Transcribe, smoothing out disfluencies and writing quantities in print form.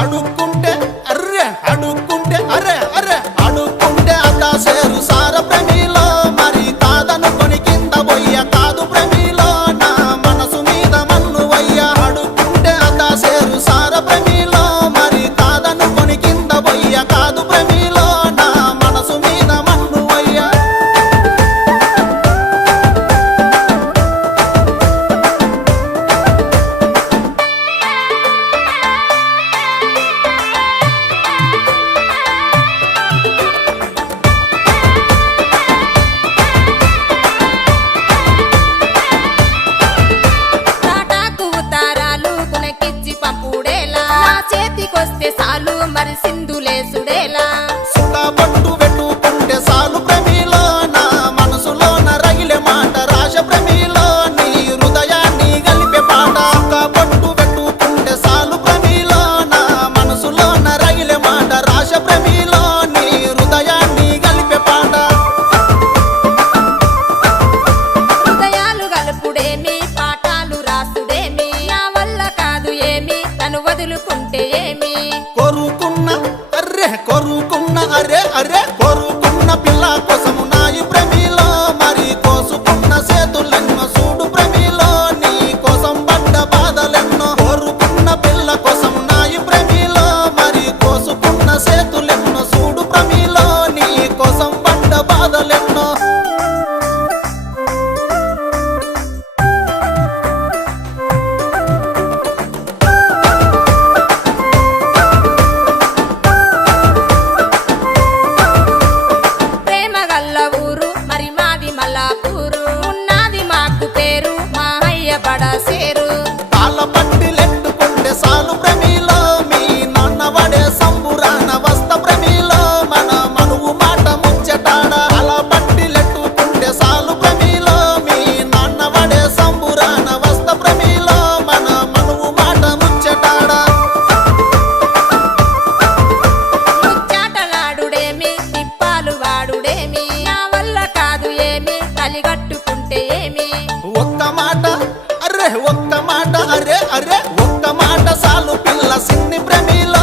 అడుక్కుంటే అర్రె అడుక్కుంటే అరే అరే అడుక్కుంటే అత్త సేరు సార ప్రేమిలో మరి కాదనుకొని కింద పోయ్య కాదు ప్రేమిలో నా మనసు మీద మన్ను వయ్య అడుక్కుంటే అత్త సేరు సార ప్రేమిలో మరి కాదనుకొని కింద పోయ్య కాదు ప్రేమిలో నా మనసు మీద మన్ను వయ్య సాలు మరి సింధులేసుడేలా సుఖపట్టు పెట్టుకుంటే సాలు ప్రేమిలో నా మనసులోన రగిలే మాట రాశ ప్రేమిలో నీ హృదయాన్ని గలిపే పాట సుఖపట్టు పెట్టుకుంటే సాలు ప్రేమిలో నా మనసులోన రగిలే మాట రాశ ప్రేమిలో నీ హృదయాన్ని గలిపే పాట హృదయాలు గలుపుడేమి పాఠాలు రాసుడేమి నా వల్ల కాదు ఏమి తను వదులుకుంటే ఏమి కొరుకున్న అరే అరే కొరుకున్న పిల్ల కోసము నాయి ప్రేమిలో మరి కోసుకున్న చేతులెన్నో చూడు ప్రేమిలో నీ కోసం పడ్డ బాధలెన్నో కొరుకున్న పిల్ల కోసం నాయి ప్రేమిలో మరి కోసుకున్న చేతులెన్నో చూడు ప్రేమిలో నీ కోసం పడ్డ బాధలెన్నో బడసేరు తాళ పట్టిలెట్టుకుంటే సాలు ప్రేమిలో మీ నాన్న వడే సంబురాన వస్త ప్రేమిలో మన మనువు మాట ముచ్చటాడ అలా పట్టిలెట్టుకుంటే సాలు ప్రేమిలో మీ నాన్న వడే సంబురాన వస్త ప్రేమిలో మన మనువు మాట ముచ్చటాడ ముచ్చాటలాడుడేమి తిప్పాలు వాడుడేమి నా వల్ల కాదు ఏమి కలిగట్టుకుంటే ఏమి ఒక్క మాట అరే ఒక్క మాట అరే అరే ఒక్క మాట సాలు పిల్ల సిన్ని ప్రేమిలో